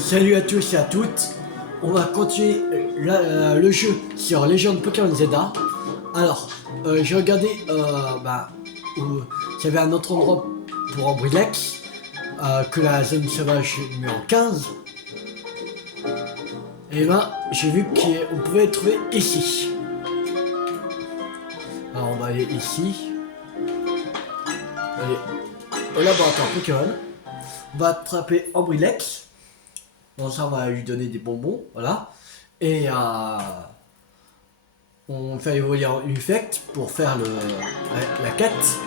Salut à tous et à toutes. On va continuer le jeu sur Légende Pokémon Zelda. Alors, j'ai regardé où il y avait un autre endroit pour Ambrilex que la zone sauvage numéro 15. Et ben, j'ai vu qu'on pouvait le trouver ici. Alors, on va aller ici. Allez, au laboratoire Pokémon. On va attraper Ambrilex. Bon, ça, on va lui donner des bonbons, voilà. Et on fait évoluer en Infect pour faire la quête.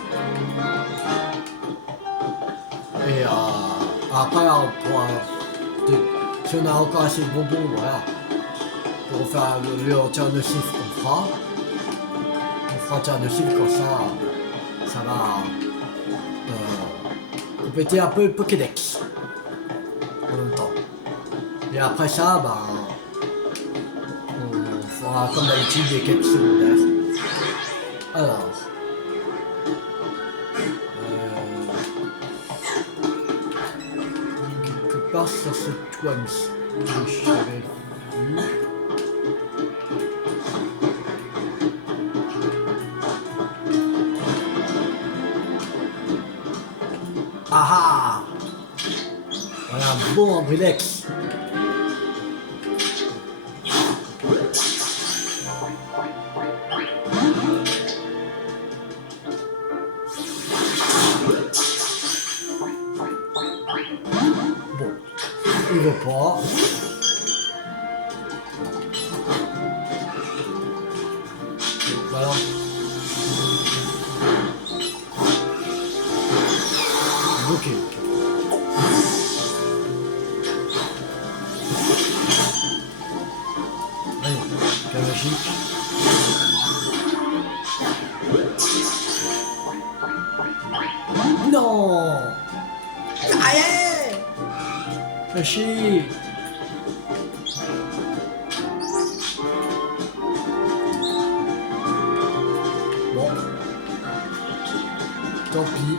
Et après, on pourra, si on a encore assez de bonbons, voilà, pour faire le tir nocif, on fera. On fera un tir nocif comme ça va compléter un peu le Pokédex en même temps. Et après ça, on fera comme d'habitude des quêtes secondaires. Alors, quelque part sur cette toile que j'avais vu. Ah ah! Voilà un bon Ambrilex. Bon, il veut pas. Voilà. Ok. Allez, cas magique. Non! Aïe! Fais chier! Bon. Tant pis.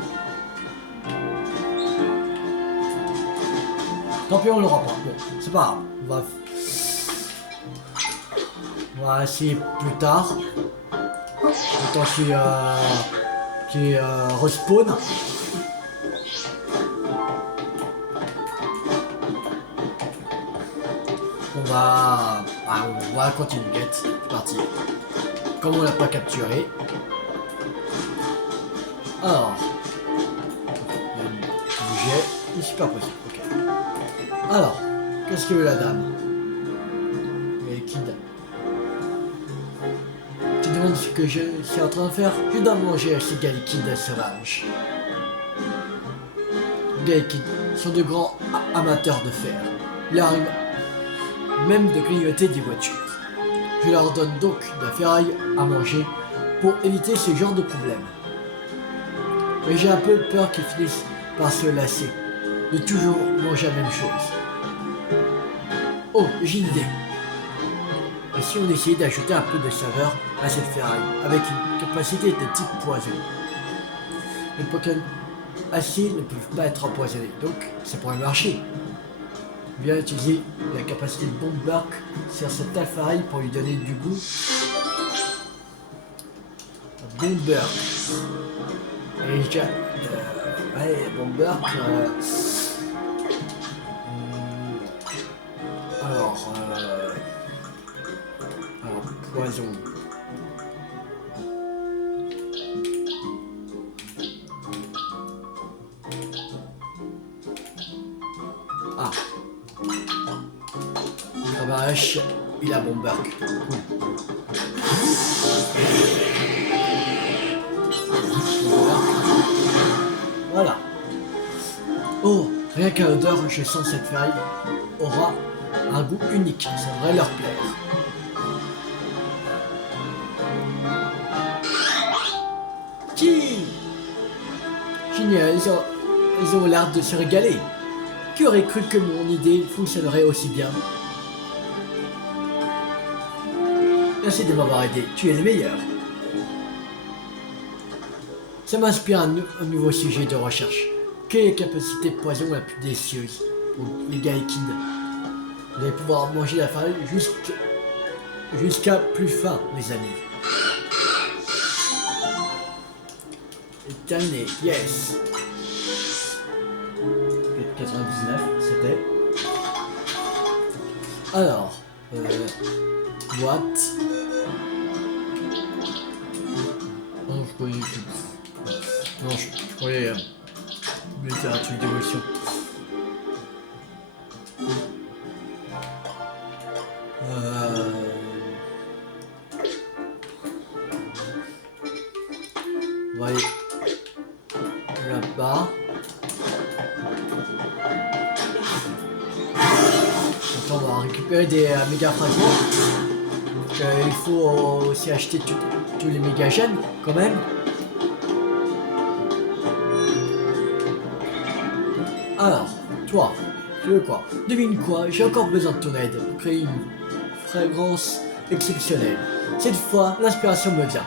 Tant pis, on l'aura pas. Bon, c'est pas grave. On va essayer plus tard. Le temps qui respawn. On va continuer le quête. C'est parti. Comme on l'a pas capturé. Alors. J'ai super possible. Ok. Alors, qu'est-ce que veut la dame? Et Kid. Tu demandes ce que je suis en train de faire? Je dois manger à ces Gallikids sauvages. Gallikids sont de grands amateurs de fer. Il arrive même de grignoter des voitures. Je leur donne donc de la ferraille à manger pour éviter ce genre de problème. Mais j'ai un peu peur qu'ils finissent par se lasser de toujours manger la même chose. Oh, j'ai une idée. Et si on essayait d'ajouter un peu de saveur à cette ferraille avec une capacité de type poison? Les Pokémon acier ne peuvent pas être empoisonnés, donc ça pourrait marcher. Bien utiliser la capacité de Bomberk sur cette alphareille pour lui donner du goût. Bomberk. Et déjà, ouais, Bomberk. Alors, poison. Ah. Cravache, il a Bomberk. Voilà. Oh, rien qu'à l'odeur, je sens cette feuille aura un goût unique. Ça devrait leur plaire. Qui? Génial, ils ont l'air de se régaler. Qui aurait cru que mon idée fonctionnerait aussi bien? Merci de m'avoir aidé, tu es le meilleur. Ça m'inspire un nouveau sujet de recherche. Quelle est la capacité de poison la plus délicieuse pour les Gallikids? Vous allez pouvoir manger la farine jusqu'à plus faim, mes amis. Et terminé, yes. 99, c'était. Alors, boîte. Non, je connais plus. Non, je croyais. Mais c'est un truc d'évolution. On va aller là-bas. On va récupérer des méga fragments. Il faut aussi acheter tous les méga gemmes quand même. Alors, toi, tu veux quoi? Devine quoi? J'ai encore besoin de ton aide pour créer une fragrance exceptionnelle. Cette fois, l'inspiration me vient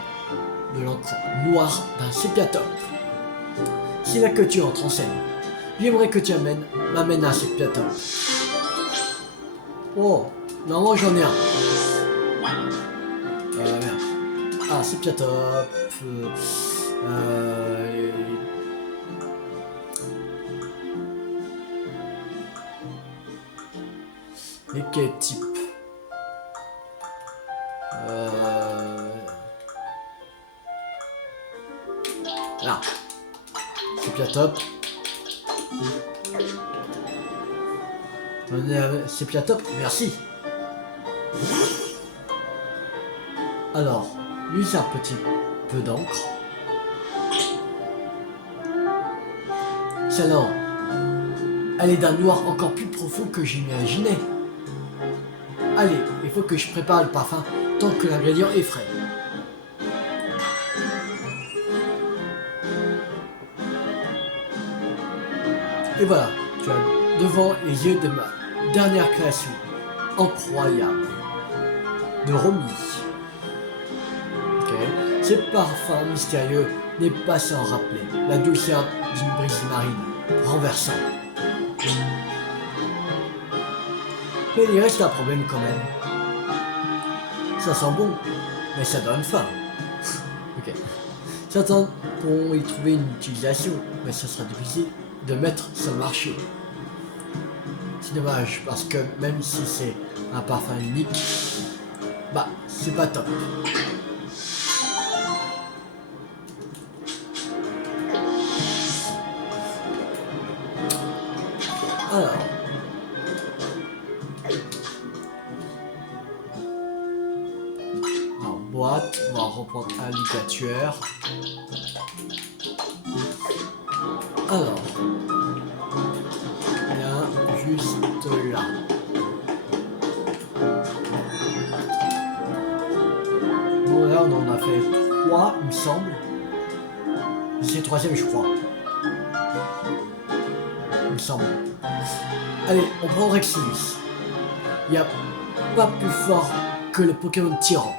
de l'encre noire d'un sépia-top. C'est là que tu entres en scène. J'aimerais que tu m'amènes un sépia-top. Oh, normalement j'en ai un. Merde. Ah, sépia-top. Et quel type? Là. Sépia-top. Sépia-top, merci. Alors, lui c'est un petit peu d'encre. Celle-là, elle est d'un noir encore plus profond que j'imaginais. Allez, il faut que je prépare le parfum tant que l'ingrédient est frais. Et voilà, tu as devant les yeux de ma dernière création. Incroyable. De Romy. Ok. Ce parfum mystérieux n'est pas sans rappeler la douceur d'une brise marine renversante. Mais il reste un problème quand même. Ça sent bon, mais ça donne faim. Ok. Certains pourront y trouver une utilisation, mais ça sera difficile de mettre sur le marché. C'est dommage, parce que même si c'est un parfum unique, bah, c'est pas top. Alors. En boîte, on va reprendre un ligature. Alors. Bien, juste là. Bon, là, on en a fait 3, il me semble. C'est le troisième, je crois. Il me semble. Allez, on prend Rexilus. Il n'y a pas plus fort que le Pokémon Tyran.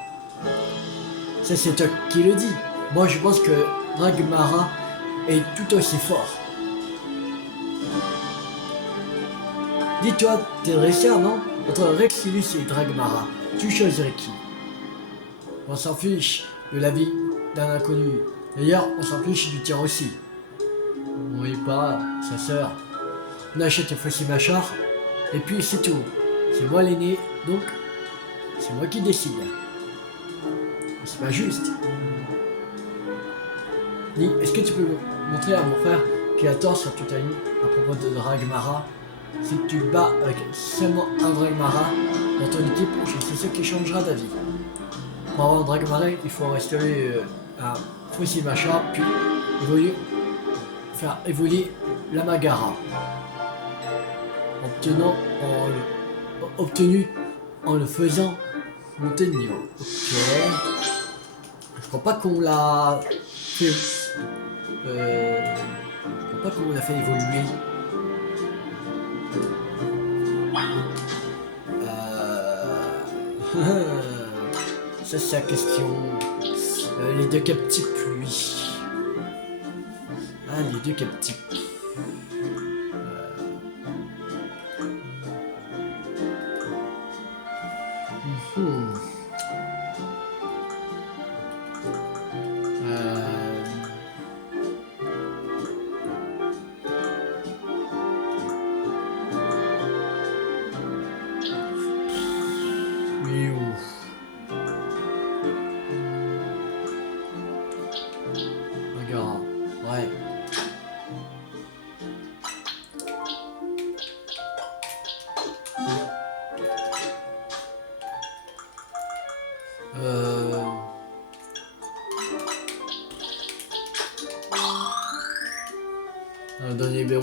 Ça, c'est toi qui le dis. Moi, je pense que Dragmara est tout aussi fort. Dis-toi, t'es dresseur, non? Entre Rexilus et Dragmara, tu choisirais qui? On s'en fiche de la vie d'un inconnu. D'ailleurs, on s'en fiche du Tyran aussi. On y pas, sa sœur. On achète le fossile Machar, et puis c'est tout. C'est moi l'aîné, donc c'est moi qui décide. C'est pas juste. Ni, est-ce que tu peux montrer à mon frère qui a tort sur toute la ligne à propos de Dragmara? Si tu bats avec seulement un Dragmara dans ton équipe, c'est ce qui changera ta vie. Pour avoir un Dragmara, il faut restaurer un fossile Machar, puis faire évoluer la Magara. Obtenu en le faisant monter de niveau. Ok. Je crois pas qu'on l'a fait. Je crois pas qu'on l'a fait évoluer. Ça c'est la question. Les deux captifs, lui. Ah, les deux captifs.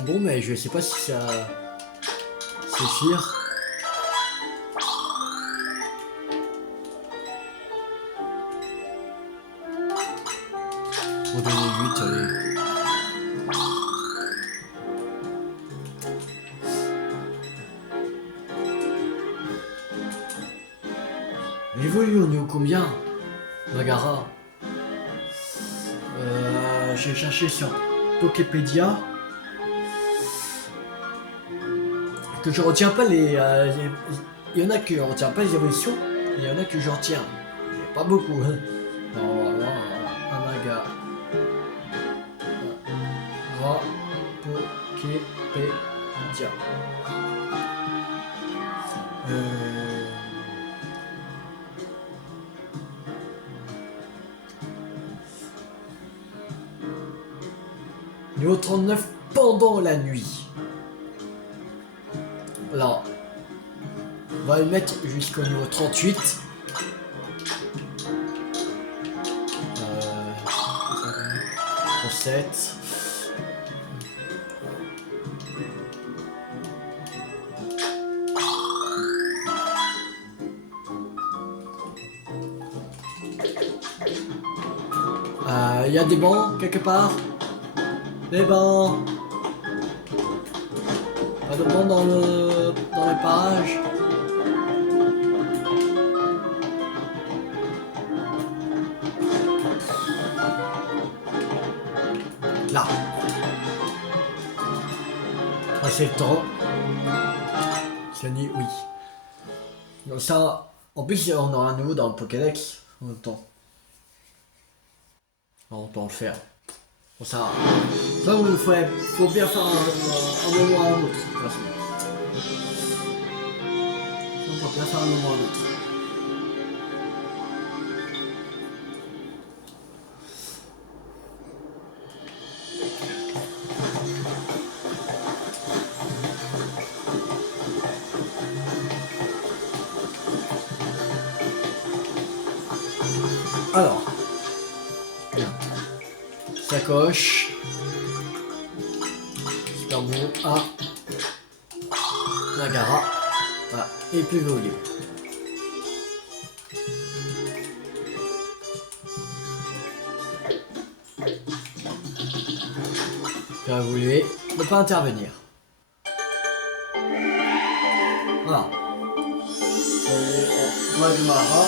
bon, mais je sais pas si ça suffire. On va donner 8, allez. Évolue au niveau combien? Nagara. J'ai cherché sur Poképédia. Que je retiens pas les. Il y en a que je retiens pas les évolutions. Il y en a que je retiens. Pas beaucoup. Hein. Amaga. Poképédia. Niveau 39 pendant la nuit. Alors, on va le mettre jusqu'au niveau 38. 37. Il y a des bancs quelque part. Des bancs. Pas de bancs dans les parages. Là. Passer le temps. Sunny, oui. Donc ça, en plus on aura un nouveau dans le Pokédex en même temps. On peut en le faire. Bon, ça faut bien faire un moment à un autre. On peut bien faire un moment à un autre. Alors. Sacoche. Super bon. Ah. Nagara. Voilà. Et plus volume. Faire évoluer. Ne pas intervenir. Voilà. Magmara.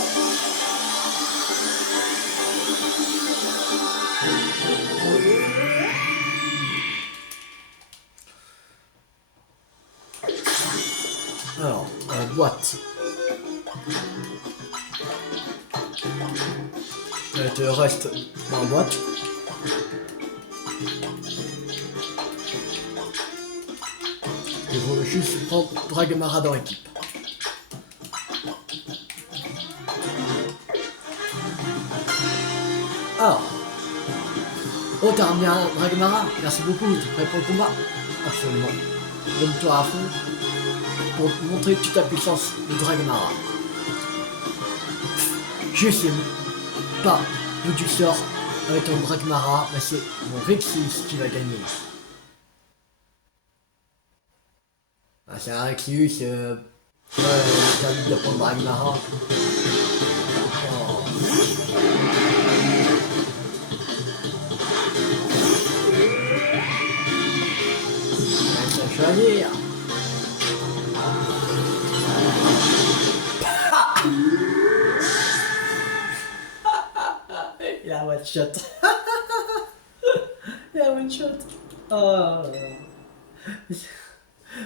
Alors, boîte. Tu restes dans la boîte. Il faut juste prendre Dragmara dans l'équipe. Alors. Oh, t'as ramené un Dragmara. Merci beaucoup, tu es prêt pour le combat? Absolument. Donne-toi à fond pour montrer toute la puissance de Dragmara. Je sais pas d'où tu sors avec ton Dragmara, mais c'est mon Rexus qui va gagner. Ah, c'est un Rexus, t'as envie de prendre Dragmara. Oh. Choisir. Il a un one shot. Il a un one shot. Oh.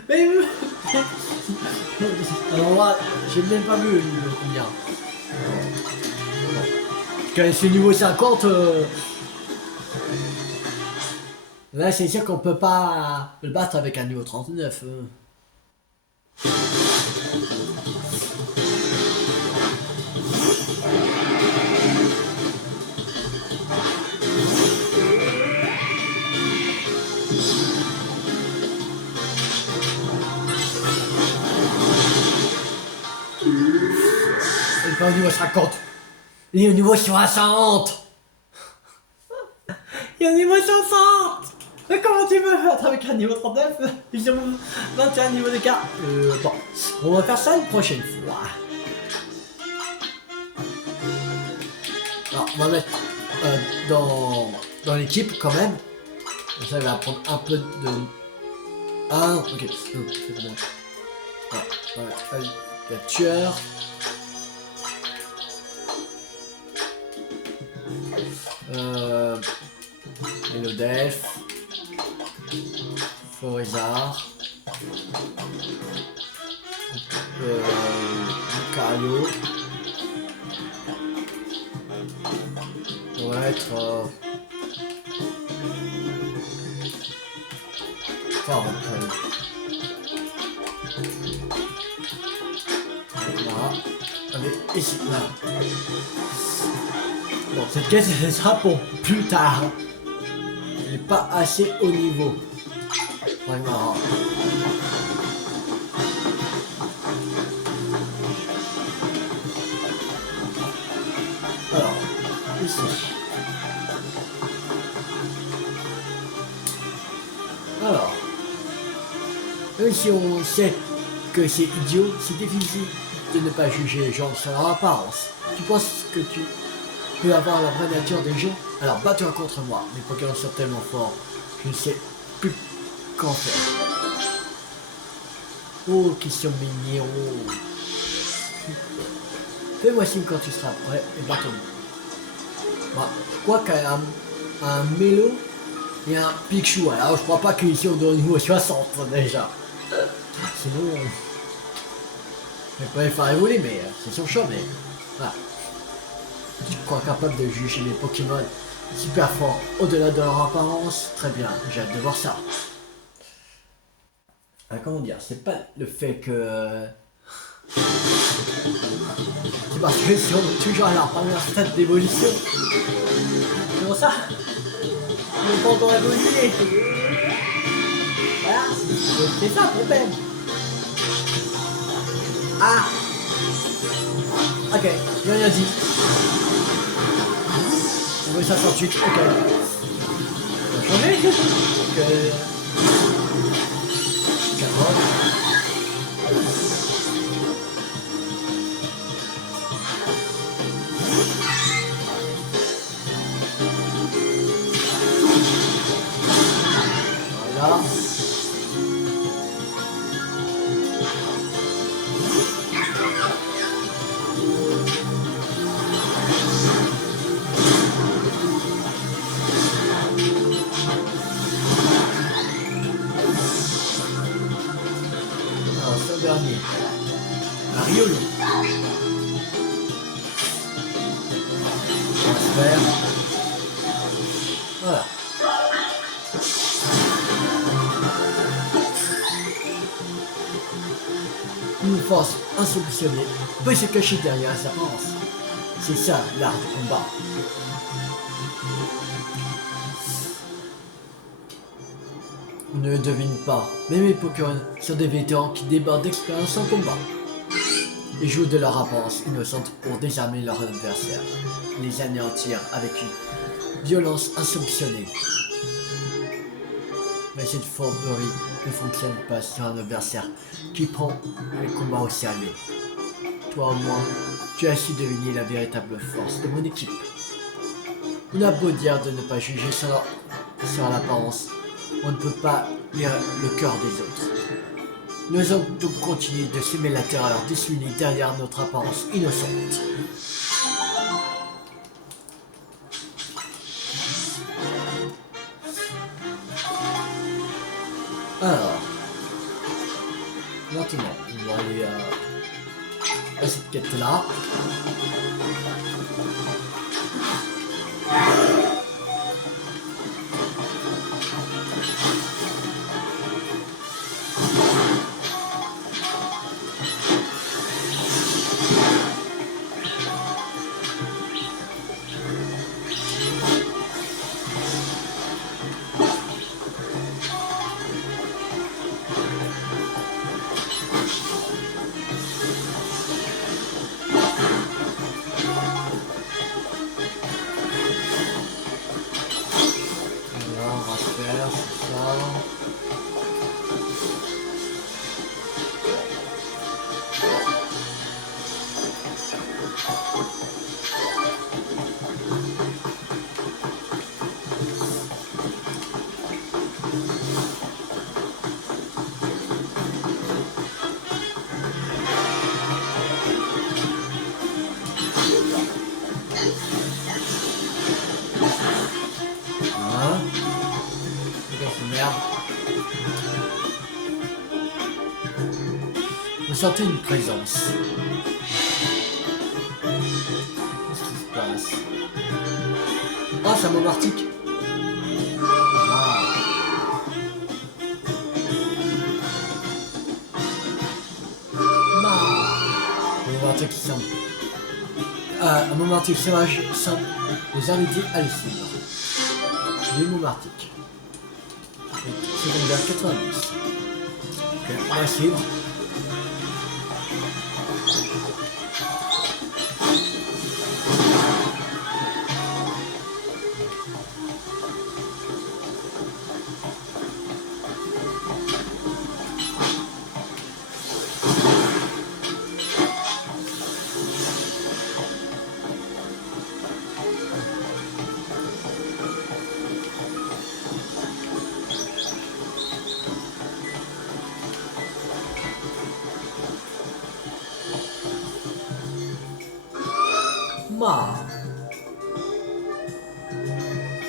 Mais alors moi, j'ai même pas vu le niveau combien. Quand c'est niveau 50, là c'est sûr qu'on peut pas le battre avec un niveau 39. Il est pas au niveau 50. Il est au niveau 60. Il est au niveau 60. Mais comment tu veux battre avec un niveau 39? Ils ont 21 niveaux d'écart. Bon, on va faire ça une prochaine fois. Alors, on va mettre dans l'équipe quand même. Ça va prendre un peu de... Ah, ok. Non, c'est bon. Ouais, le tueur. Mélodelph. Florizard. Lucario. Ça va être... Là. Allez, ici, là. Bon, cette caisse, elle sera pour plus tard. Elle n'est pas assez haut niveau. Vraiment. Alors, ici. Alors, même si on sait que c'est idiot, c'est difficile de ne pas juger les gens sur leur apparence. Tu penses que tu peux avoir la vraie nature des gens? Alors bats-toi contre moi. Mes Pokémon sont tellement forts, je ne sais plus qu'en faire. Oh, qu'ils sont mignons. Fais-moi signe quand tu seras prêt et bats-toi. Bah, je crois qu'il y a un mélo et un Pichu. Alors je crois pas qu'ici on doit au niveau 60 déjà. Sinon, je peux les faire évoluer, mais c'est son choix, mais voilà. Je crois capable de juger les Pokémon super forts au-delà de leur apparence. Très bien, j'ai hâte de voir ça. Comment dire, c'est pas le fait que... C'est parce que si on est toujours à la première stade d'évolution. C'est pour ça. On n'est pas encore évolué. Voilà, c'est ça le problème. Ah. Ok, j'ai rien dit. On veut ça 168, ok. On va changer. Ok. Carotte. Voilà. Dernier. Un Riolo. Transfert. Voilà. Une force insoupçonnée peut se cacher derrière sa apparence. C'est ça l'art du combat. On ne le devine pas, mais mes Pokémon sont des vétérans qui débordent d'expérience en combat. Ils jouent de leur apparence innocente pour désarmer leurs adversaires, les anéantir avec une violence insoupçonnée. Mais cette fourberie ne fonctionne pas sur un adversaire qui prend les combats au sérieux. Toi au moins, tu as su deviner la véritable force de mon équipe. On a beau dire de ne pas juger sur l'apparence, on ne peut pas lire le cœur des autres. Nous allons donc continuer de semer la terreur dissimulée derrière notre apparence innocente. Alors, maintenant, on va aller à cette quête-là. Vous sentez une présence. Qu'est-ce qui se passe? Ah, c'est un môme arctique. Un moment arctique sauvage simple, les invités à les suivre. Les mots arctiques. Secondaire 90. Ok, on va suivre.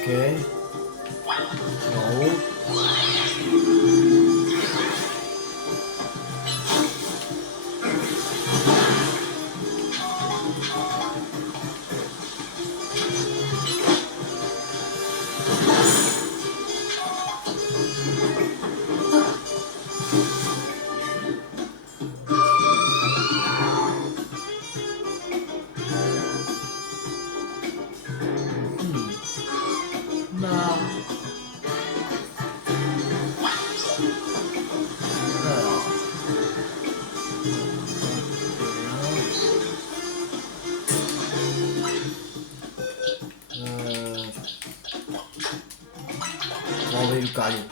Ok. En haut. On va envoyer le carrier.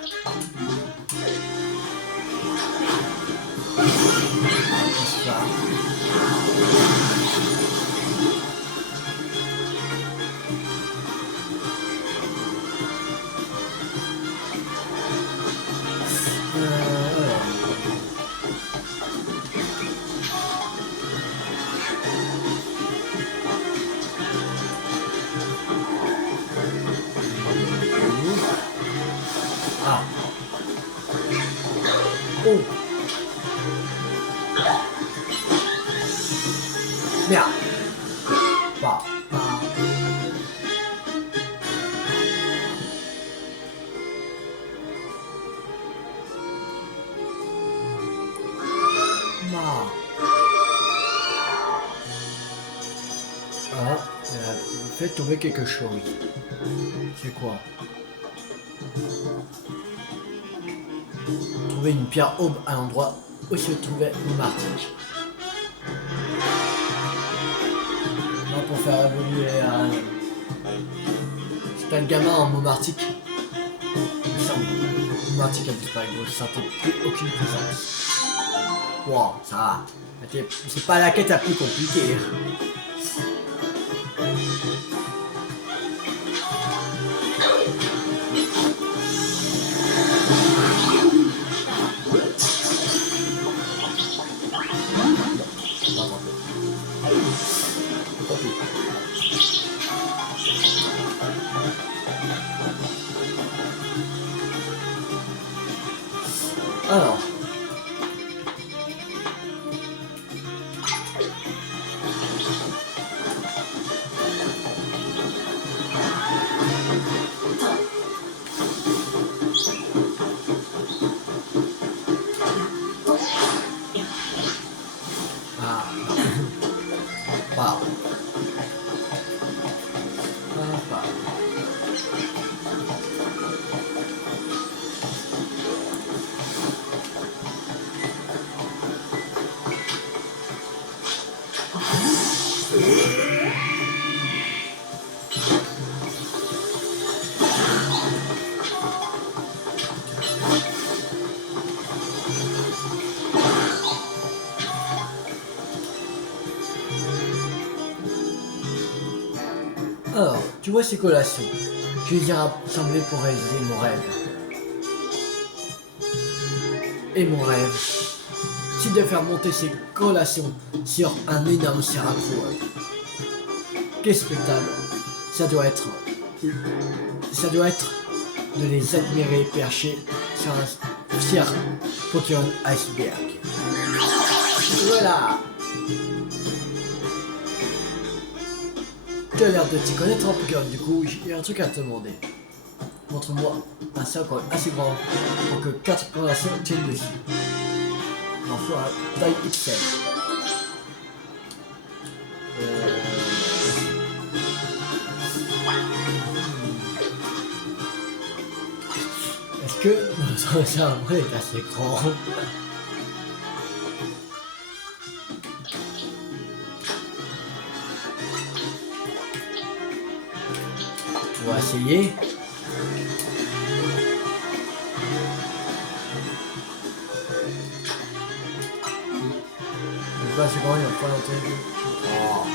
Ah. Oh. Merde. Bah. Ah, elle a fait tomber quelque chose. C'est quoi? Trouver une pierre aube à l'endroit où se trouvait le martyr. Là, pour faire évoluer c'est un gamin en môme arctique. Il me semble. Le môme arctique a disparu, donc je sentais plus aucune présence. Wow, ça va. C'est pas la quête la plus compliquée. Alors. Ah. Wow. Alors, tu vois ces collations, je les ai rassemblées pour réaliser mon rêve. Et mon rêve, c'est de faire monter ces collations sur un énorme sérapho. Quel spectacle! Ça doit être de les admirer perchés sur un fier podium iceberg. Voilà. Tu as l'air de t'y connaître en Pokémon, du coup j'ai un truc à te demander. Montre-moi un cercle assez grand pour que 4 conversations tiennent dessus. En fois taille XL. Est-ce que notre cerveau est assez grand? On va essayer. C'est grand, il va pas l'entendre. Oh.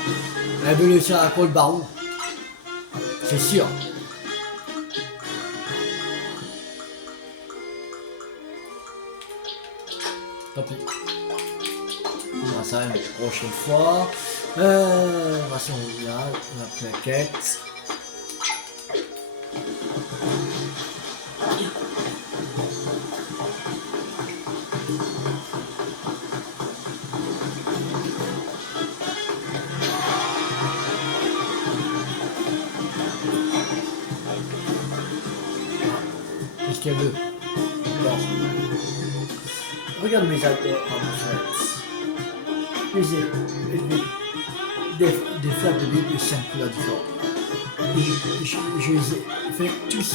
Elle veut réussir à le baron. C'est sûr. Tant pis. On va ça une prochaine fois. On va s'en là, la plaquette. Qu'est-ce qu'elle veut? Bon. Regarde mes acteurs en fait. Des flaques de billes de 5 couleurs différentes. Je les ai fait tous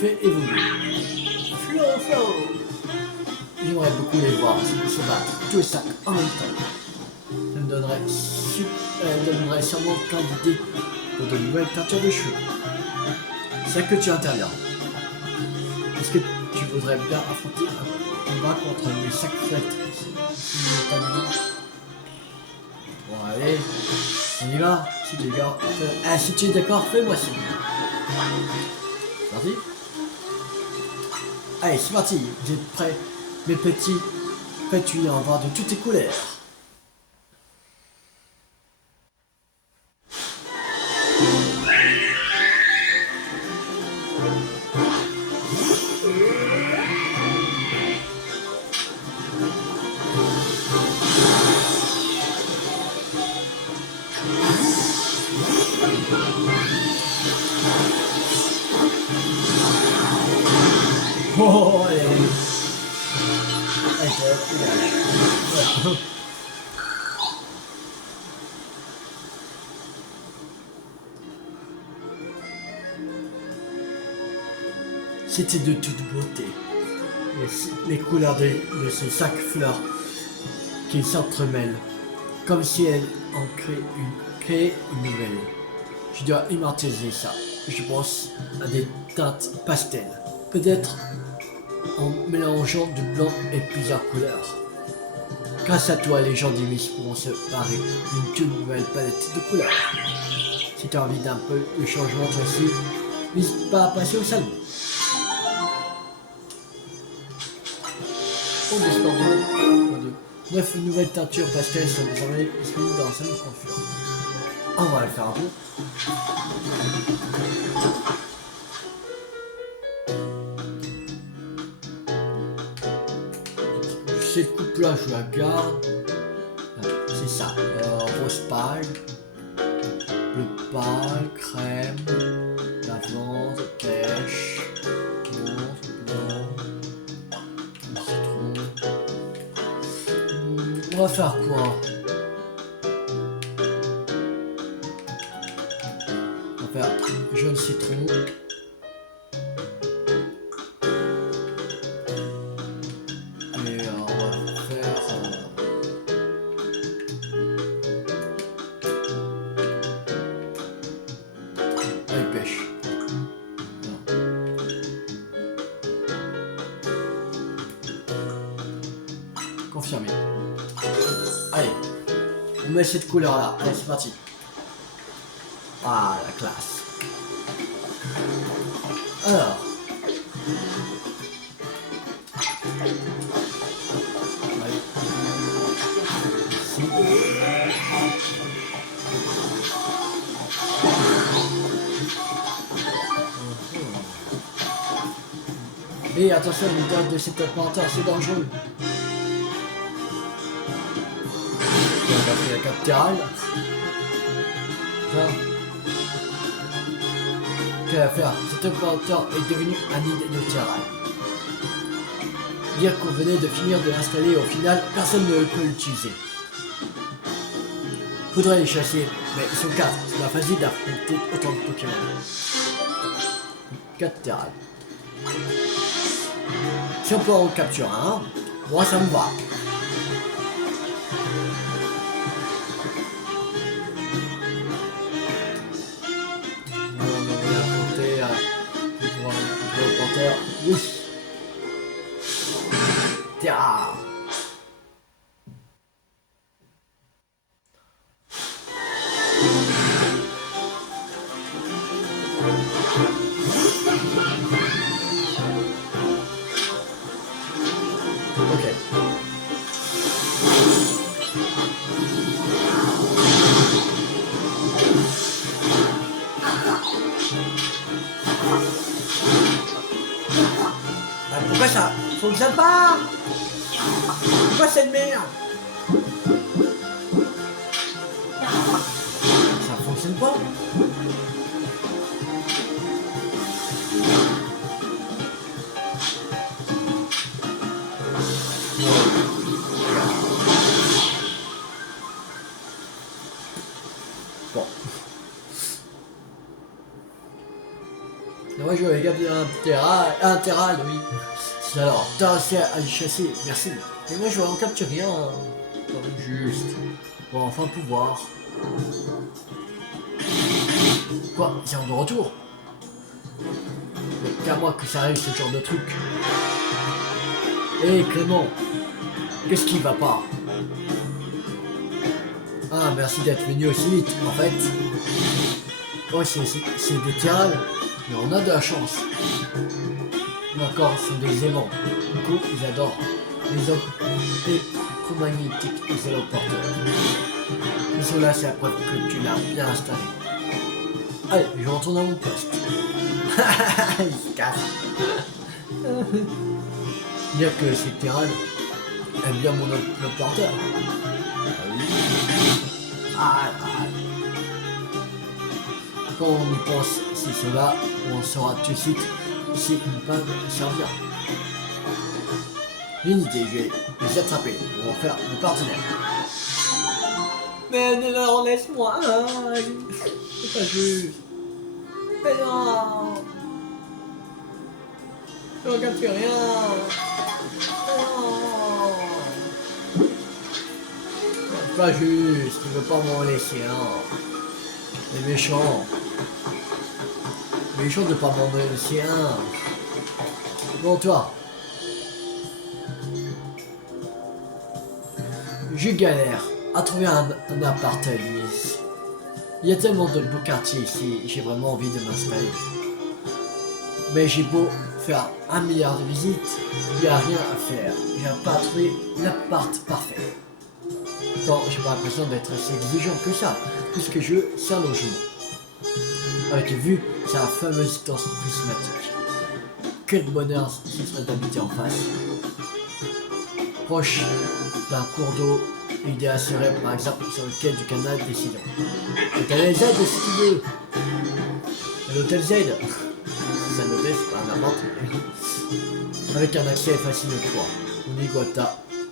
fait évoluer. Flo. J'aimerais beaucoup les voir se battre, tous les 5 en même temps. Ça me donnerait sûrement plein d'idées pour de nouvelles teintures de cheveux. C'est que tu interviens. Est-ce que tu voudrais bien affronter un combat contre mes 5 fêtes? Bon allez, on y va. Si tu es d'accord, fais-moi signe. C'est parti. Allez, c'est parti. Vous êtes prêts, mes petits pétuis en voir de toutes les couleurs. Oh, allez. C'était de toute beauté. Les couleurs de ces 5 fleurs qui s'entremêlent, comme si elles en créaient une nouvelle. Je dois immortaliser ça. Je pense à des teintes pastel. Peut-être en mélangeant du blanc et plusieurs couleurs. Grâce à toi, les gens d'Imis pourront se parer d'une toute nouvelle palette de couleurs. Si tu as envie d'un peu de changement toi aussi, n'hésite pas à passer au salon. Pour des sports 9 nouvelles teintures pastel sont désormais disponibles dans le salon de coiffure. On va le faire un peu. Cette coupe-là, je la garde. C'est ça. Rose pâle, bleu pâle, crème, lavande, pêche, rose, blanc, citron. On va faire quoi? On va faire jaune citron. Confirmé. Allez, on met cette couleur là. Allez, c'est parti. Ah, la classe. Alors. Allez. Et attention, le date de cet augmenteur, c'est dangereux. On a pris la capitale. Ça. Quelle affaire? Cet opérateur est devenu un nid de terrain. Dire qu'on venait de finir de l'installer, au final, personne ne peut l'utiliser. Faudrait les chasser, mais ils sont 4, c'est pas facile d'affronter autant de Pokémon. 4 terrains. Si on peut en capturer un, moi ça me va. On va affronter le porteur. Oui. Terra. Ok. Pourquoi ça fonctionne pas? Pourquoi cette merde? Ça fonctionne pas? Bon. Moi je vais garder un terrain, oui. Alors, t'as assez à y chasser, merci. Et moi je vais en capturer un. Juste. Pour enfin pouvoir. Quoi? C'est en de retour? Mais qu'à moi que ça arrive ce genre de truc. Hé Clément, qu'est-ce qui va pas? Ah merci d'être venu aussi vite, en fait. Oh c'est des tirades, mais on a de la chance. D'accord, ce sont des aimants. Du coup, ils adorent les électromagnétiques et holoporteurs. Et cela, c'est la preuve que tu l'as bien installé. Allez, je retourne à mon poste. Il se casse. Dire que ces tirades aiment bien mon holoporteur. Quand on y pense, c'est cela, on saura tout de suite si ils peuvent servir. Une idée, je vais les attraper, on va faire des partenaires. Mais non, laisse-moi, c'est pas juste. Mais non, je regarde plus rien. Mais non, c'est pas juste, tu veux pas m'en laisser un. Les méchants. Méchant de pas m'en laisser un. Bon toi. Je galère à trouver un appart à Nice. Il y a tellement de beaux quartiers ici, j'ai vraiment envie de m'installer. Mais j'ai beau faire 1 milliard de visites, il n'y a rien à faire. J'ai pas trouvé l'appart parfait. Pourtant, j'ai pas l'impression d'être assez exigeant que ça, puisque je veux, c'est un logement. Avec vue, c'est la fameuse distance prismatique. Quel bonheur ce serait d'habiter en face. Proche d'un cours d'eau, l'idéal serait par exemple sur le quai du canal des Sillons. L'hôtel Z si tu veux. L'hôtel Z. Ça notait, c'est pas n'importe. Avec un accès facile au toit. On Iguata.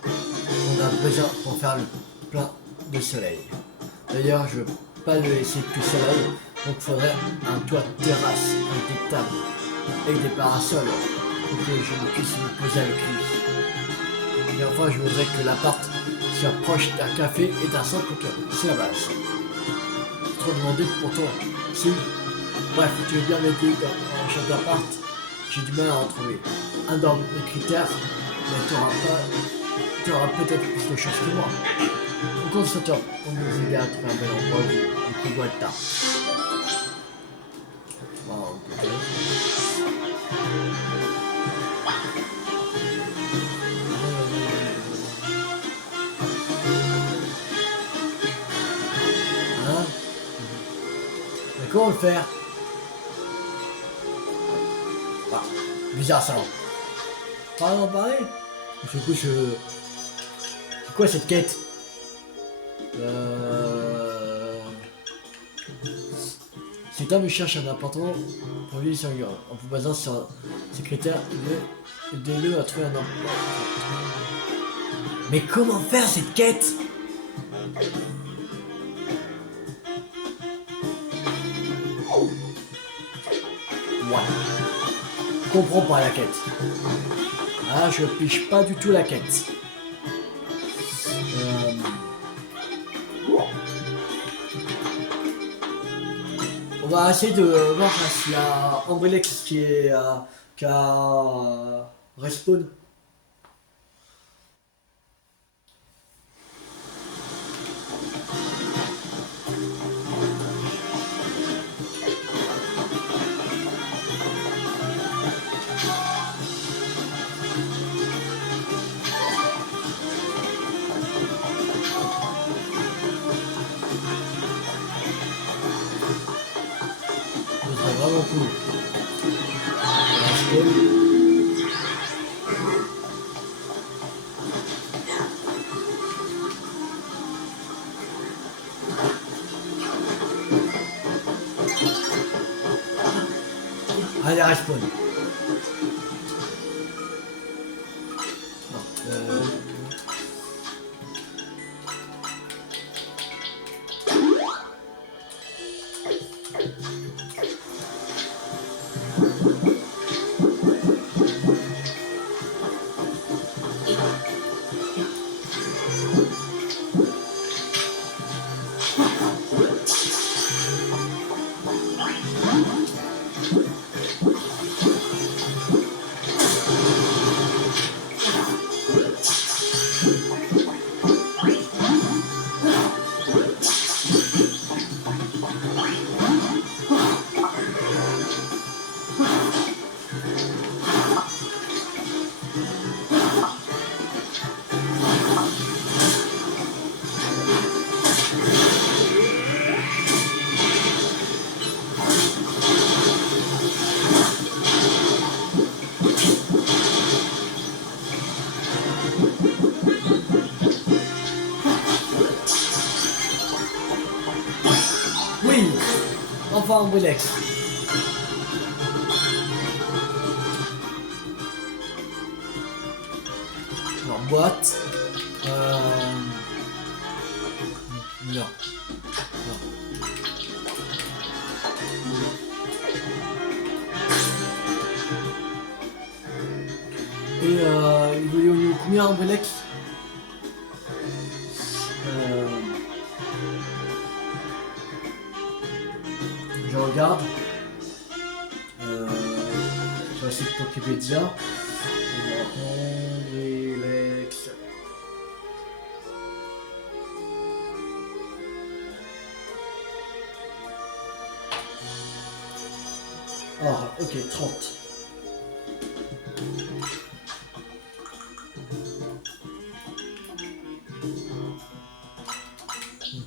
On a besoin pour faire le plein de soleil. D'ailleurs, je veux pas le laisser tout soleil, donc il faudrait un toit de terrasse avec des tables, avec des parasols, pour que je ne puisse me poser avec lui. Et enfin, je voudrais que l'appart soit proche d'un café et d'un centre Pokémon. C'est la base. Trop demandé pour toi. Si. Bref, tu veux bien m'aider dans un champ d'appart? J'ai du mal à en trouver. Un dans mes critères, mais tu auras peut-être plus de chance que moi. On compte sur toi pour nous aider à trouver un bel endroit du Kuwata. Wow, ok. Hein? Mais comment le faire? Ah, bizarre ça. Pas en parler? Du coup, c'est quoi cette quête? Euh... Cet homme cherche un appartement pour lui sur Lyon. En vous basant sur ces critères, aidez-le à trouver un emploi. Mais comment faire cette quête? Ouais. Je comprends pas la quête. Ah, je piche pas du tout la quête. On va essayer de voir s'il y a Ambrex qui a respawn. Ce serait vraiment cool. Respawn. Allez, respawn. Non, oui, enfin Ambrex. Alors, boîte. Non. Et il veut combien Ambrex? Je regarde. Sur le site Wikipédia. Ambrex. Ah, ok, 30.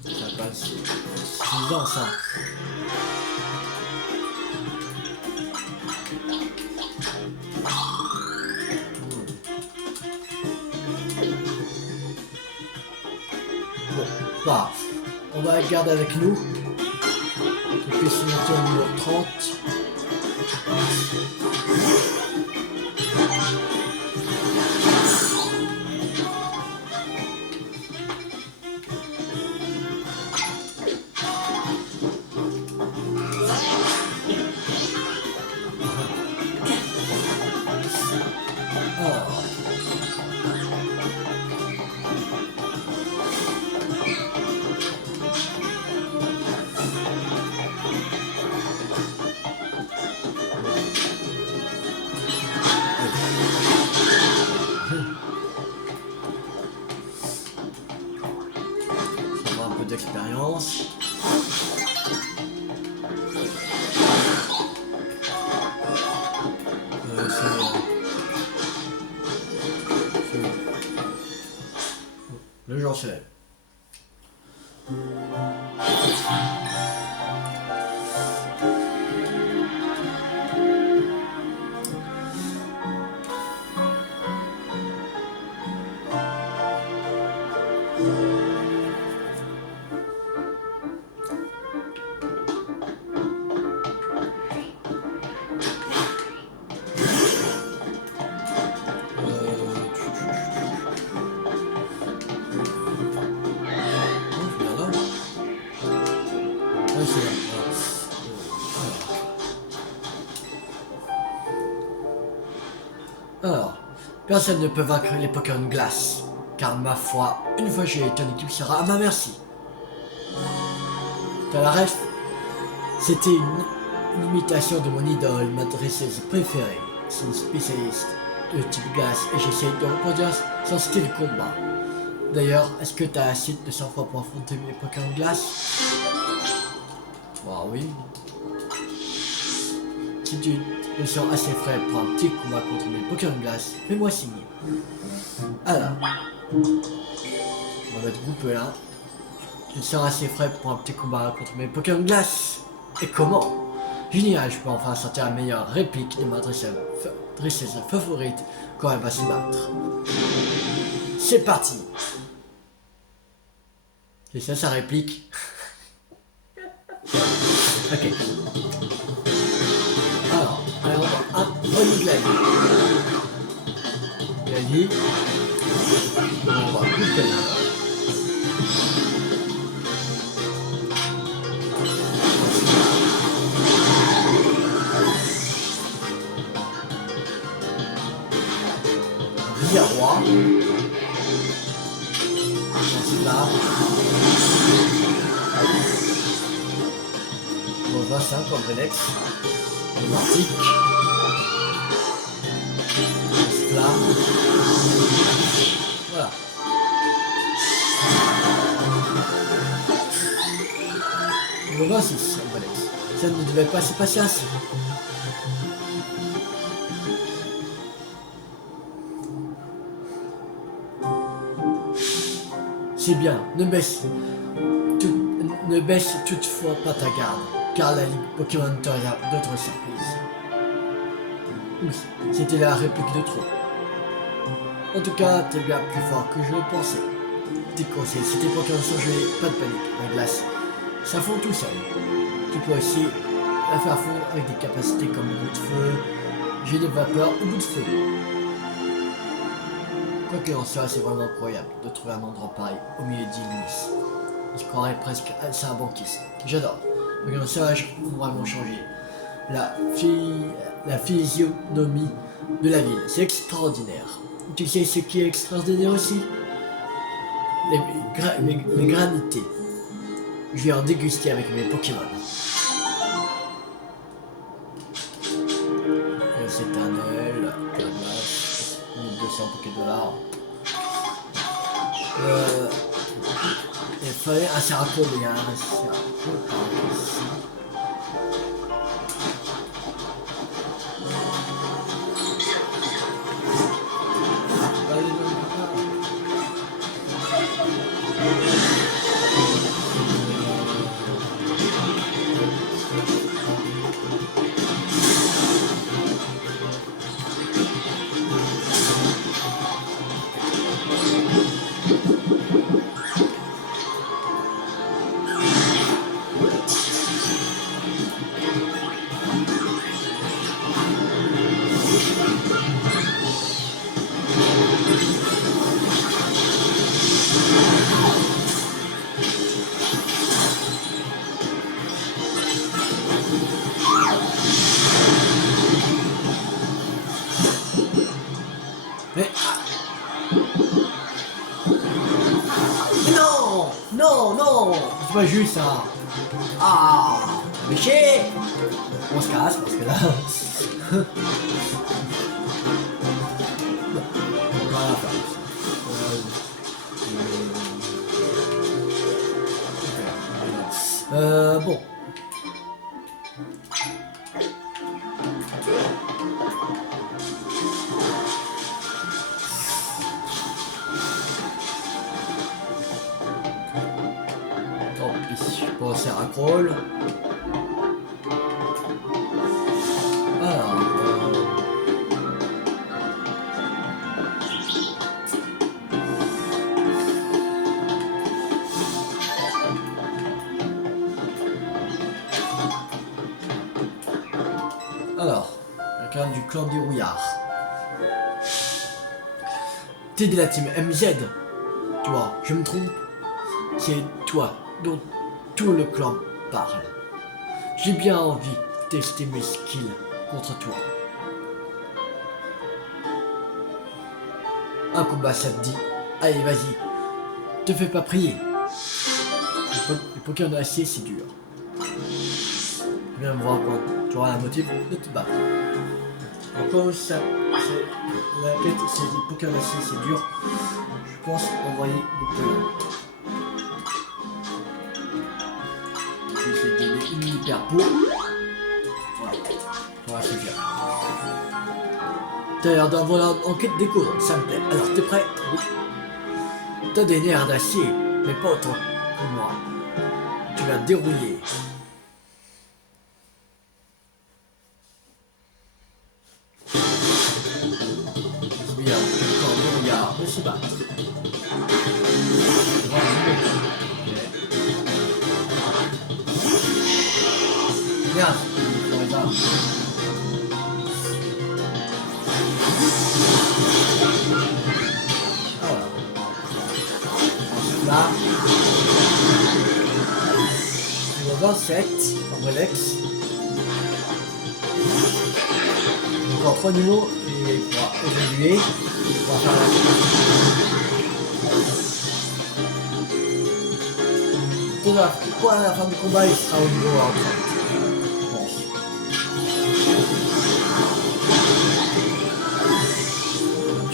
Ça passe. C'est 6 ans ça. Bon, bah, on va garder avec nous. Et puis c'est notre niveau 30. Alors, ça va un peu d'expérience. Le genre c'est. Alors, personne ne peut vaincre les Pokémon glace, car ma foi, une fois j'ai ton équipe sera à ma merci. T'as la ref? C'était une imitation de mon idole, ma dresseuse préférée. C'est une spécialiste de type glace et j'essaye de reproduire son style de combat. D'ailleurs, est-ce que t'as assez de sang-froid pour affronter mes Pokémon glace? Bah oui. Si tu te sens assez frais pour un petit combat contre mes Pokémon glace, fais-moi signe. Alors, on va mettre groupe là. Tu te sens assez frais pour un petit combat contre mes Pokémon glace. Et comment? Génial, je peux enfin sortir la meilleure réplique de ma dresseuse favorite quand elle va se battre. C'est parti. C'est ça sa réplique. Ok. Alors, Honeyglade. Il a dit. On va couper là. Roi. Là. On va ça comme Relax. Nordique. Là. Voilà. On va 6 en Relax. Ça ne devait pas se passer ainsi. C'est bien, ne baisse toutefois pas ta garde, car la Ligue Pokémon te réserve d'autres surprises. Oui, c'était la réplique de trop. En tout cas, t'es bien plus fort que je le pensais. Petit conseil, si tes Pokémon sont gelés, pas de panique, la glace, ça fond tout seul. Tu peux aussi la faire fondre avec des capacités comme bout de feu, jet de vapeur ou bout de feu. Quoi qu'il en soit, c'est vraiment incroyable de trouver un endroit pareil au milieu d'Illinois. Je croirais presque à un banquiste. J'adore. Les Pokémon sauvages ont vraiment changé la physionomie de la ville. C'est extraordinaire. Tu sais ce qui est extraordinaire aussi? Les granités. Je vais en déguster avec mes Pokémon. C'est un œil, 1200 $. Il fallait un Seraco, mais il y a un Seraco par ici. C'est pas juste ça. Ah, mais chier. On se casse parce que là. Bon. Bon, c'est un crawl. Alors, quelqu'un du clan des rouillards. T'es de la team MZ. Tu vois, je me trompe. C'est toi, dont tout le clan parle. J'ai bien envie de tester mes skills contre toi. Un combat, ça te dit? Allez, vas-y, te fais pas prier. Le Pokémon acier, c'est dur. Viens me voir quand tu auras la motive de te battre. Encore ça, c'est la quête, c'est des Pokémon acier, c'est dur. Je pense envoyer le Pokémon. Je vais essayer de donner une hyper peau. Voilà, voilà, c'est bien. T'as l'air d'un voleur en quête d'écho, ça me plaît. Alors t'es prêt? Oui. T'as des nerfs d'acier, mais pas autant que moi. Tu vas te dérouiller. Bien, quand regarde, on se bat. Bien, là, niveau 27 en Rolex. Encore 3 niveaux et il pourra évoluer. Il pourra faire à la fin du combat, il sera au niveau 30.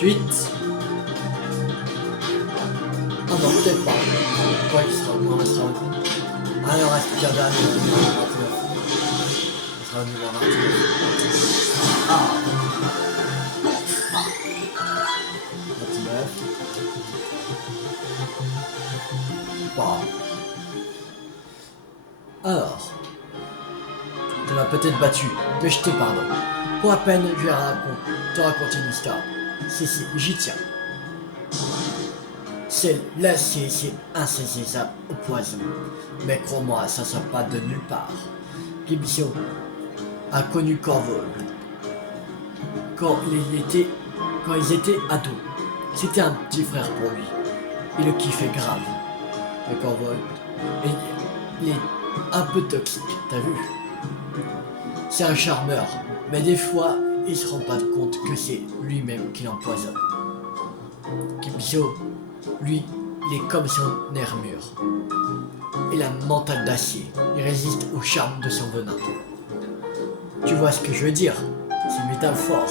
8. Ah non, peut-être pas. Ouais, il sera au niveau 29. Ah, il en reste qu'un dernier au niveau 29. Il sera au niveau 29. Ah. 29. Wow. Alors, tu m'as peut-être battu, mais je te pardonne. Pour à peine, je vais te raconter une histoire. Si, j'y tiens. C'est l'acier, c'est insaisissable au poison. Mais crois-moi, ça sort pas de nulle part. Kibisio a connu Corvol quand ils étaient ados. C'était un petit frère pour lui. Il le kiffait grave. Mais Corvol, il est un peu toxique, t'as vu? C'est un charmeur, mais des fois, il se rend pas compte que c'est lui-même qui l'empoisonne. Kibisio, lui, il est comme son armure. Il a un mental d'acier. Il résiste au charme de son venin. Tu vois ce que je veux dire? C'est une métaphore.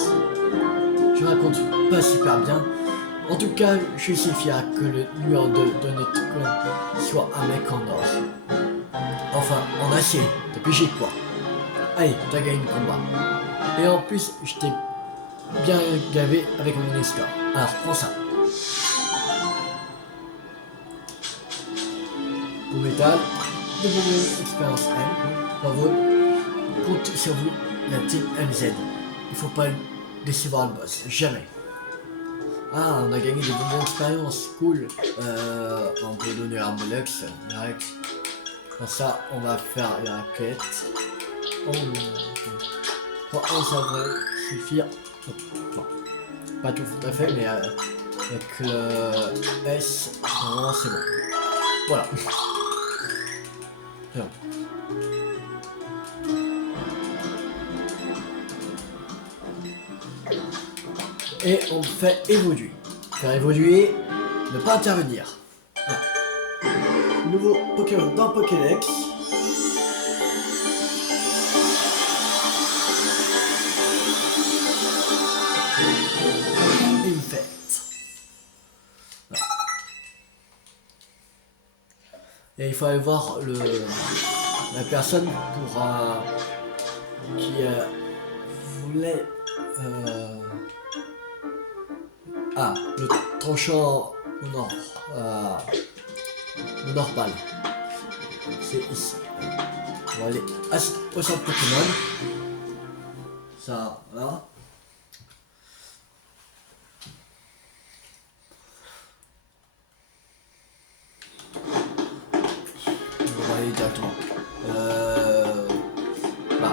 Je raconte pas super bien. En tout cas, je suis si fier que le numéro 2 de notre clan soit un mec en or. Enfin, en acier. T'as pigé quoi? Allez, t'as gagné le combat. Et en plus, je t'ai bien gavé avec mon histoire. Alors, prends ça. Pour métal, de bonne expérience M, bravo, compte sur vous, la team MZ. Il faut pas décevoir le boss, jamais. Ah, on a gagné des bonnes expériences, cool. On peut donner un Molex, direct. Pour ça, on va faire la quête. Oh, ça va suffire. Bon, pas tout à fait, mais avec le S, normalement c'est bon. Voilà. Alors. Et on fait évoluer. Faire évoluer, ne pas intervenir. Voilà. Nouveau Pokémon dans Pokédex. Une fête. Voilà. Et il faut aller voir la personne pour qui voulait le tranchant au nord, au nord pâle. C'est ici. On va aller au centre Pokémon. Ça, voilà. On va aller directement. Là.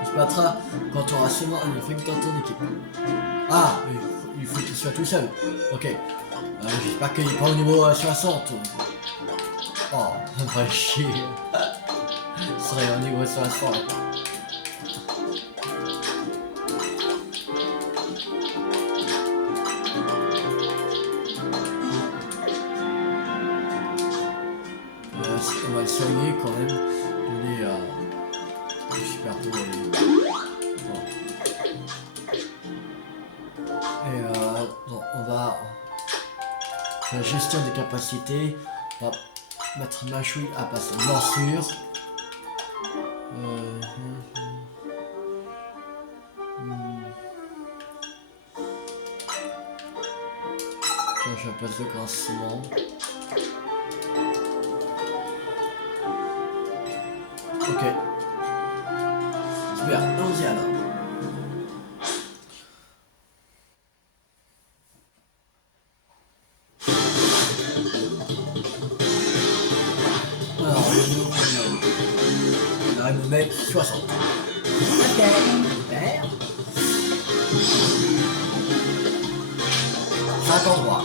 Il se battra quand tu auras seulement un effet dans ton équipe. Ah, il il faut qu'il soit tout seul. Ok. J'espère qu'il est pas au niveau 60. Oh, ça va chier. Il serait au niveau 60. On va le soigner quand même. Donner super tôt. Bon. Et non, on va la gestion des capacités. On va mettre Machouille à passer morsure. Je passe de grincement. Ok. Super, allons-y alors. Alors, là, il me met 60. Ok, super. 53.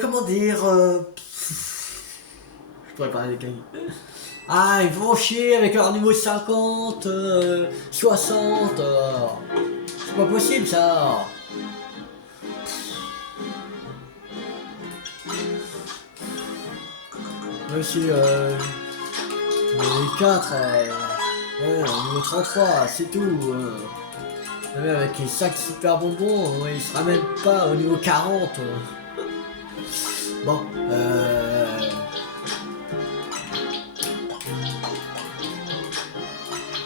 Comment dire je pourrais parler des cahiers. Ah, ils vont chier avec leur niveau 50, 60. C'est pas possible ça. Monsieur, les 4, niveau 33, c'est tout. Même avec les 5 super bonbons, il sera même pas au niveau 40. Bon,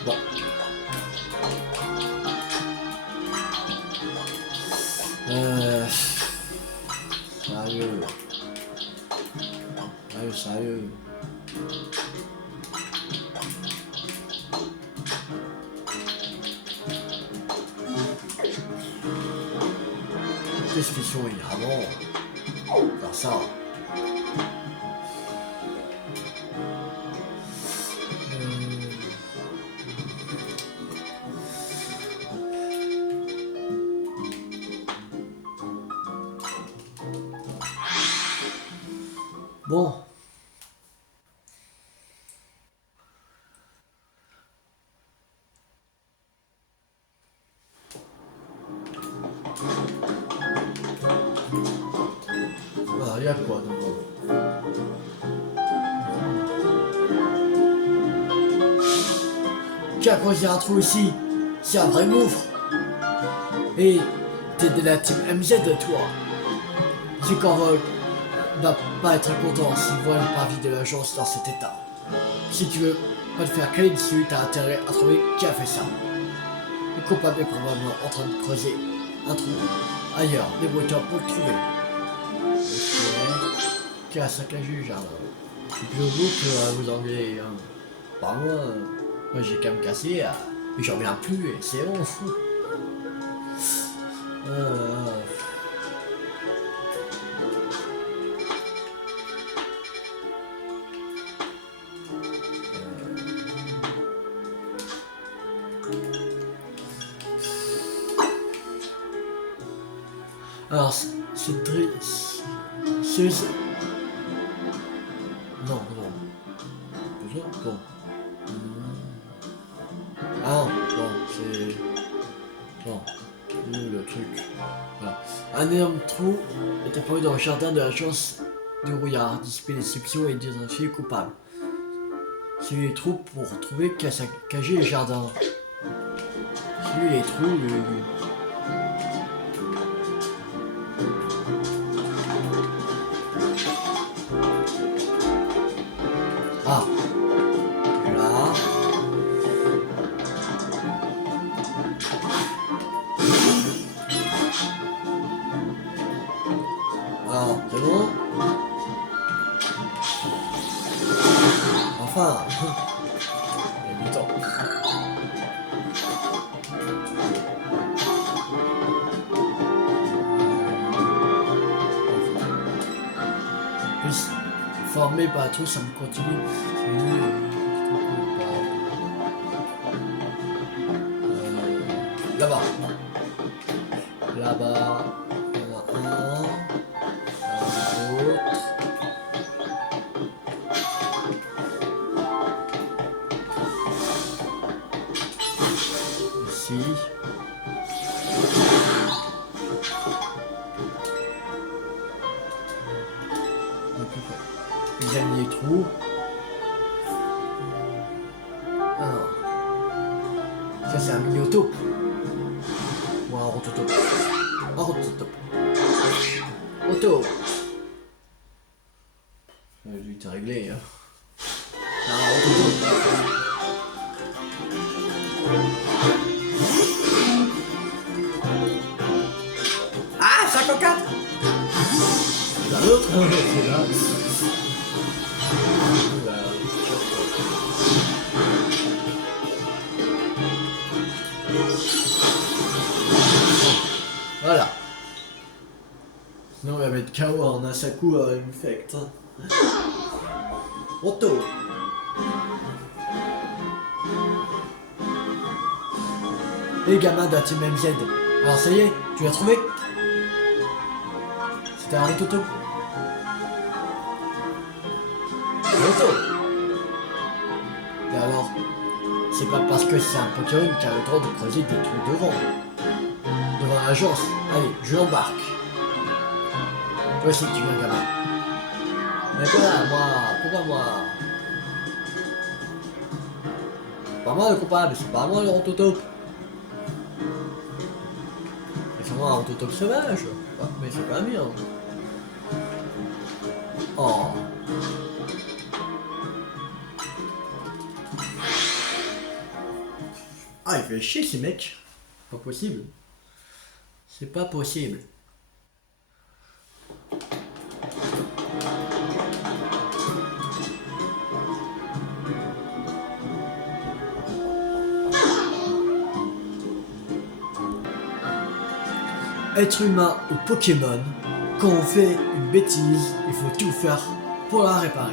bon. Sérieux. Sérieux. Qu'est-ce qu'ils sont énervants. Faire ça. Bon. Alors, il y a quoi dedans? Qui a creusé un trou ici? C'est un vrai gouffre. Et t'es de la team MZ toi. C'est qu'on va pas être content s'il voit le parvis de l'agence dans cet état. Si tu veux pas te faire caler dessus, t'as intérêt à trouver qui a fait ça. Le coupable est probablement en train de creuser un trou ailleurs. Débrouille-toi pour le trouver. Ok. Qui a saccagé le jardin. Et puis au bout que vous enlevez. Par moi j'ai qu'à me casser. Et j'en reviens plus et c'est bon. Alors, c'est triste. Non. Bon. Ah, bon, c'est... Bon, le truc. Voilà. Un énorme trou est apparu dans le jardin de l'agence du rouillard, dissiper les soupçons et identifier le coupable. Suivez les trous pour trouver qui a saccagé les jardins. Suivez les trous, Ah, là. Alors, c'est bon. Enfin, il y a du temps. Plus formé par tout, ça me continue. là-bas. Là-bas, il y en a un. Là, l'autre. Ici. Examiner les trous. Alors. Ça c'est un mini-auto. Ou un rototope. Un rototope. Auto. Lui t'es réglé. Hein. Un rototope. Ah, 54. La l'autre, c'est là. Voilà. Sinon on va mettre KO en un seul coup à Infect. Auto. Et gamin de la Team MZ. Alors ça y est, tu l'as trouvé? C'était un Rototo. Roto. Et alors, c'est pas parce que c'est un Pokémon qui a le droit de creuser des trous devant l'agence. Allez, je l'embarque. Toi aussi tu viens, gamin. Mais voilà, moi, pourquoi moi? Pas moi le coupable, c'est pas moi le Rototope. C'est moi un Rototope sauvage. Ah, mais c'est pas bien. Oh. Ah, il fait chier ces mecs. Pas possible. C'est pas possible. Être humain ou Pokémon, quand on fait une bêtise, il faut tout faire pour la réparer.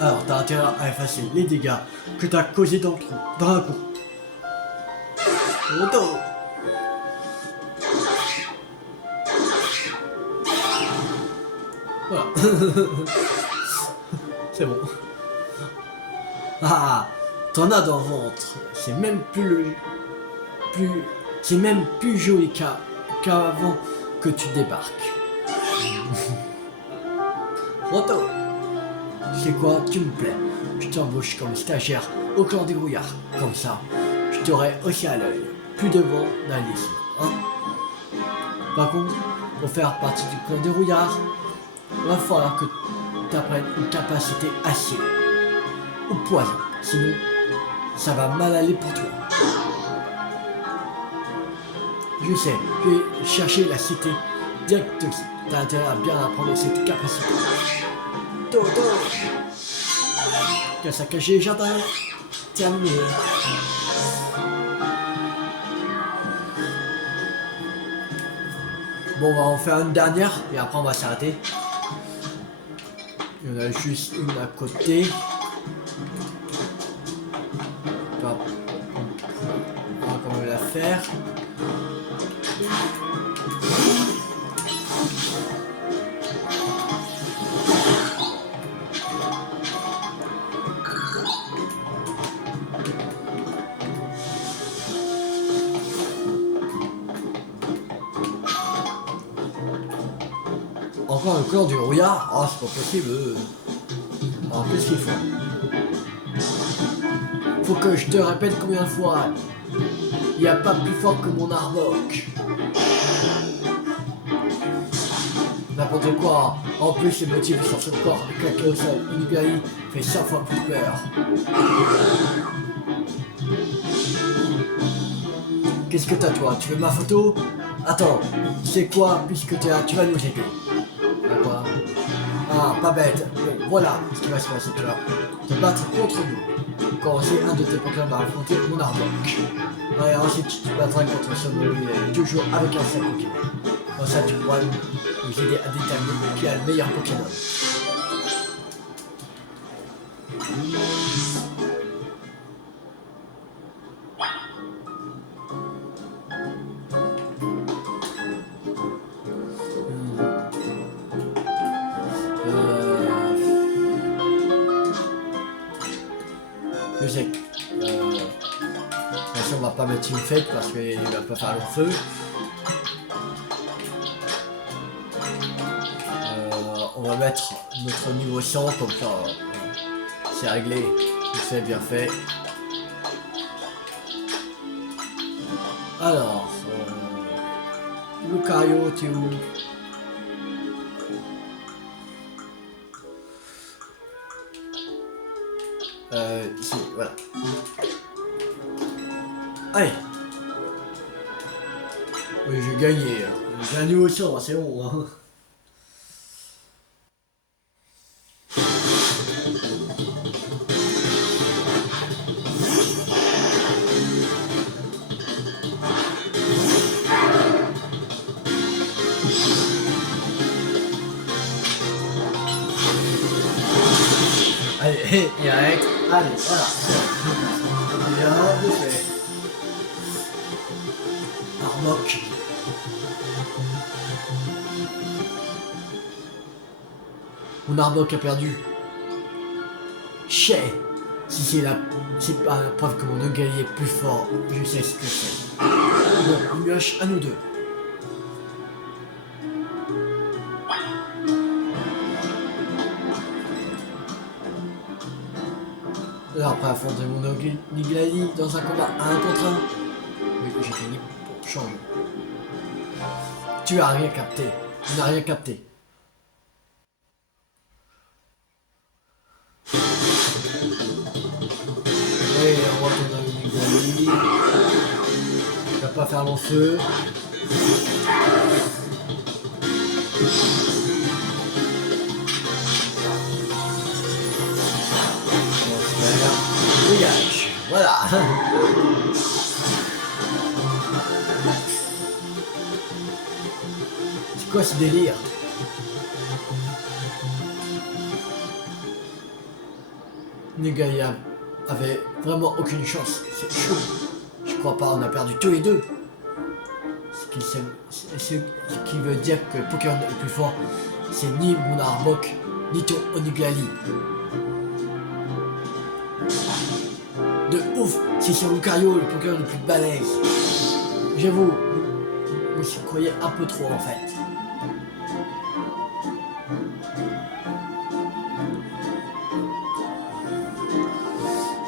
Alors t'as intérêt à effacer les dégâts que t'as causés dans le trou, dans la cour. Auto. Voilà. C'est bon. Ah, t'en as dans le ventre. C'est même c'est même plus joli qu'avant que tu débarques. Roto. Tu sais quoi, tu me plais. Je t'embauche comme stagiaire au clan des brouillards. Comme ça, je t'aurai aussi à l'œil. Plus devant la liste, hein. Par contre, pour faire partie du clan des rouillards, il va falloir que tu apprennes une capacité acier ou poison. Sinon, ça va mal aller pour toi. Je sais, je vais chercher la cité directe. T'as intérêt à bien apprendre cette capacité. Toto. Qu'à saccager les jardins. Terminé. Bon, on va en faire une dernière et après on va s'arrêter. Il y en a juste une à côté. On va quand même la faire. Encore le clan du rouillard? Oh, c'est pas possible. Alors, qu'est-ce qu'il faut? Faut que je te répète combien de fois. Il n'y a pas plus fort que mon Arbok. N'importe quoi. En plus, les motifs sur son corps claqué au sol. Unigari fait 100 fois plus peur. Qu'est-ce que t'as, toi? Tu veux ma photo? Attends, tu sais quoi? Puisque t'es là, tu vas nous aider. Quoi? Ah, pas bête. Bon, voilà ce qui va se passer. Tu vas te battre contre nous. Commencer un de tes Pokémon va affronter mon Arbok. Et ensuite, tu te battras contre ce toujours avec un seul Pokémon. Comme ça, tu pourras nous aider à déterminer qui a le meilleur Pokémon. Je sais que... bien sûr, on va pas mettre une fête parce qu'il va pas faire long feu. On va mettre notre niveau 100 comme ça. C'est réglé. C'est bien fait. Alors... Lucario, t'es où? Ici, voilà. Allez. Oui, j'ai gagné. J'ai un niveau 100, c'est bon. Hein. Allez, direct. Allez, voilà. Bien, de fait. Arnock. Mon Arnock a perdu. Chais. Si c'est pas la preuve que mon Ogali est plus fort, je sais ce que c'est. Bon, Mioche, à nous deux. Alors après affronter mon Ogali dans un combat 1 contre 1. Oui, j'ai gagné pour changer. Tu as rien capté. Tu n'as rien capté. Et on va tourner avec Ogali. Il va pas faire long feu. Dégage. Voilà. C'est quoi ce délire? Ogali avait vraiment aucune chance. C'est chaud. Je crois pas, on a perdu tous les deux. Ce qui veut dire que le Pokémon le plus fort, c'est ni mon Arbok, ni ton Oniglali. De ouf, c'est sur Lucario le Pokémon le plus balèze. J'avoue, je m'y croyais un peu trop en fait.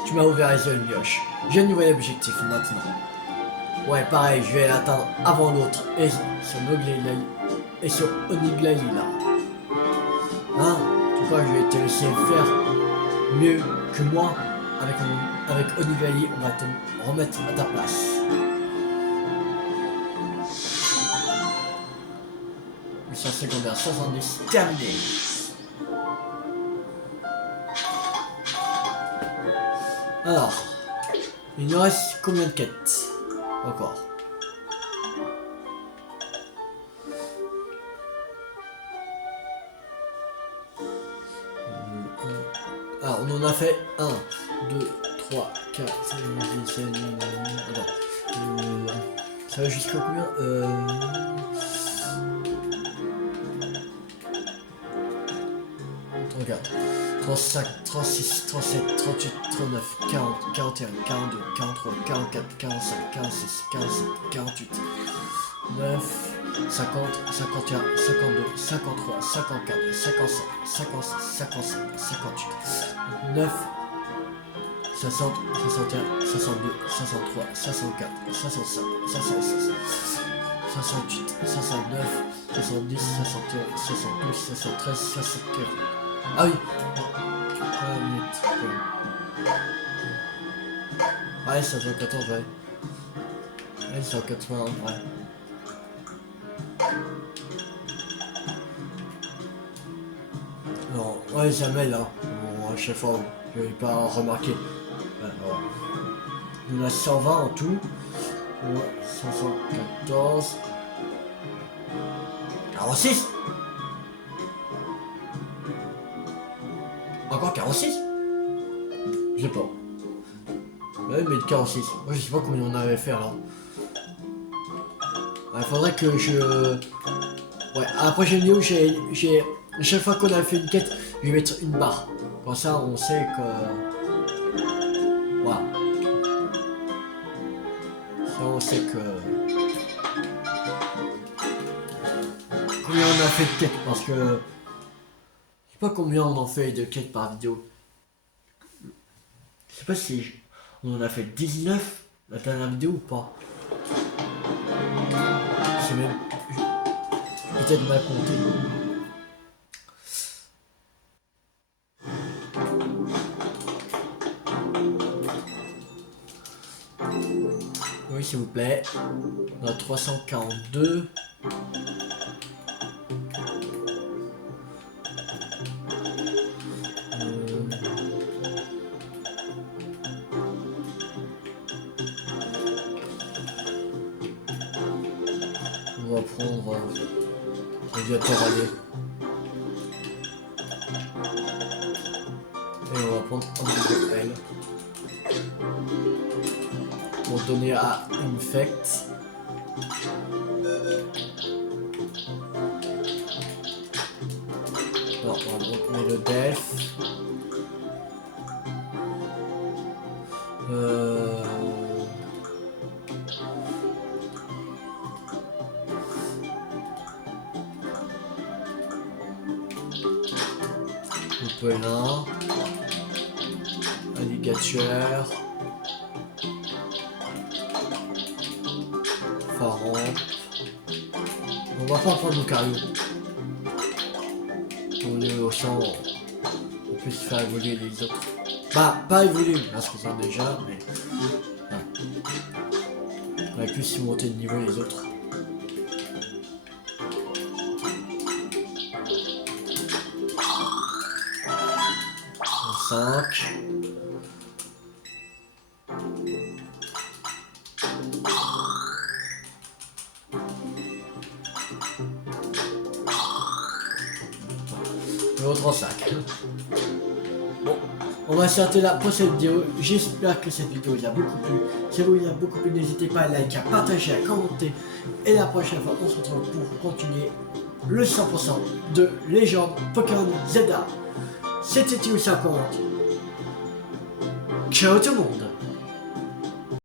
Tu m'as ouvert les yeux, Mioche. J'ai un nouvel objectif maintenant. Ouais, pareil, je vais l'atteindre avant l'autre. Et sur Oniglali là. Hein? Tu crois que je vais te laisser faire mieux que moi? Avec Oniglali, on va te remettre à ta place. Mission secondaire 70, terminé. Alors, il nous reste combien de quêtes? Encore. Alors, on en a fait 1, 2, 3, 4, 5, 6, 7, 8, 9, ça va jusqu'à combien Regarde. 35, 36, 37, 38, 39, 40, 41, 42, 43, 44, 45, 46, 47, 48, 9, 50, 51, 52, 53, 54, 55, 56, 57, 58, 9, 60, 61, 62, 63, 64, 65, 66, 68, 69, 70, 61, 72, 73, 74. Ah oui. Ouais, ça fait 14, ouais. Ouais, c'est en 80, ouais. Non, ouais, jamais là. Bon, à chaque fois, je n'avais pas remarqué. Ouais, voilà. Il y en a 120 en tout. Ouais, 514. 46. Encore 46? Je sais pas. Ouais, mais 46. Moi, je sais pas combien on avait fait là. Il faudrait que je... Ouais, à la prochaine vidéo, à chaque fois qu'on a fait une quête, je vais mettre une barre. Comme ça, on sait que... c'est que... Combien on a fait de quêtes, parce que... Je sais pas combien on en fait de quêtes par vidéo. Je sais pas si on en a fait 19 la dernière vidéo ou pas. C'est même... peut-être mal compté. Oui, s'il vous plaît. On a 342. On va prendre radiateur allé. Et on va prendre un L. Pour donner à Infect. Non, on met le Def. On peut là. Alligator. Pharaon. On va pas prendre nos carrions. On est au champ. On peut se faire évoluer les autres. Bah, pas évoluer, parce qu'ils sont déjà, mais... Ouais. On va plus monter de niveau les autres. 5. L'autre en 5. Bon, on va s'arrêter là pour cette vidéo. J'espère que cette vidéo vous a beaucoup plu. Si vous a beaucoup plu, n'hésitez pas à liker, à partager, à commenter. Et la prochaine fois, on se retrouve pour continuer le 100% de Légende Pokémon Zelda. C'était Tio 50. Ciao tout le monde.